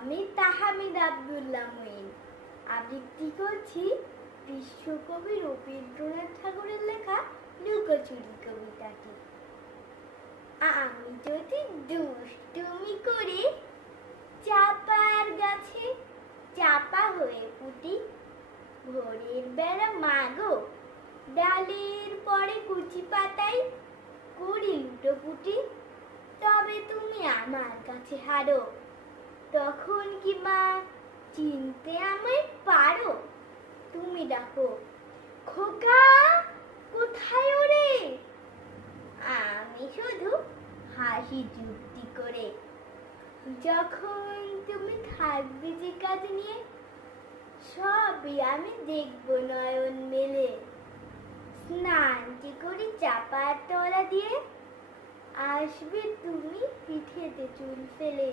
আমি তাহমিদ আব্দুল্লাহ মুইন আবৃত্তি করছি বিশ্বকবি রবীন্দ্রনাথ ঠাকুরের লেখা লুকোচুরি কবিতাটি। আমি যদি দুষ্টুমি করি চাপার গাছে চাপা হয়ে ফুটি, ভোরের বেলা মাগো ডালের পরে কুচি পাতায় করি লুটোপুটি, তবে তুমি আমার কাছে হারো, তখন কি মা চিনতে আমায় পারো? তুমি ডাকো খোকা কোথায় ওরে, আমি শুধু হাসি যুক্তি করে। যখন তুমি থাকবে যে কাজ নিয়ে, সবই আমি দেখবো নয়ন মেলে। স্নানটি করে চাপার তলা দিয়ে আসবে তুমি পিঠেতে চুল ফেলে।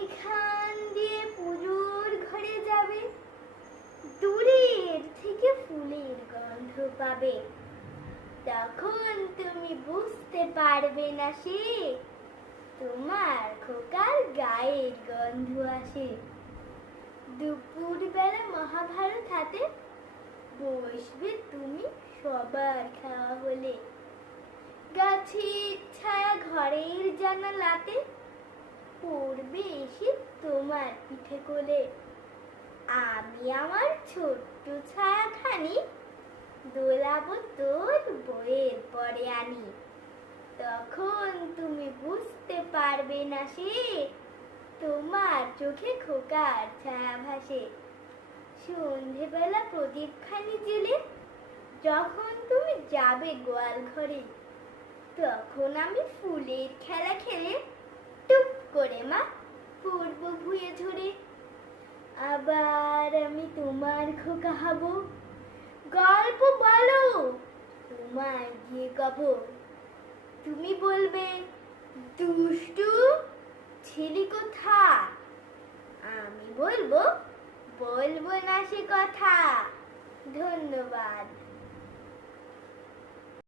এখান দিয়ে পুজোর ঘরে যাবে, দূরের থেকে ফুলের গন্ধ পাবে। তখন তুমি বুঝতে পারবে না সে তোমার খোকার গায়ের গন্ধ আসে। দুপুর বেলা মহাভারত হাতে বসবে তুমি সবার খাওয়া হলে। গাছের ছায়া ঘরের জানালাতে পড়বে এসে তোমার পিঠে কোলে। আমি আমার ছোট্ট ছায়াখানি দোলাবো তোর বইয়ের পরে আনি। তখন তুমি বুঝতে পারবে না সে তোমার চোখে খোকার ছায়া ভাসে। সন্ধেবেলা প্রদীপখানি জেলে যখন তুমি যাবে গোয়াল ঘরে, তখন আমি ফুলের খেলা খেলে টুপ করে মা পড়বো ভুঁয়ে ঝরে। আবার আমি তোমার খোকা হব, গল্প বলো তোমায় গিয়ে কব। তুমি বলবে দুষ্টু ছেলে কোথা, আমি বলবো বলবো না সে কথা। ধন্যবাদ।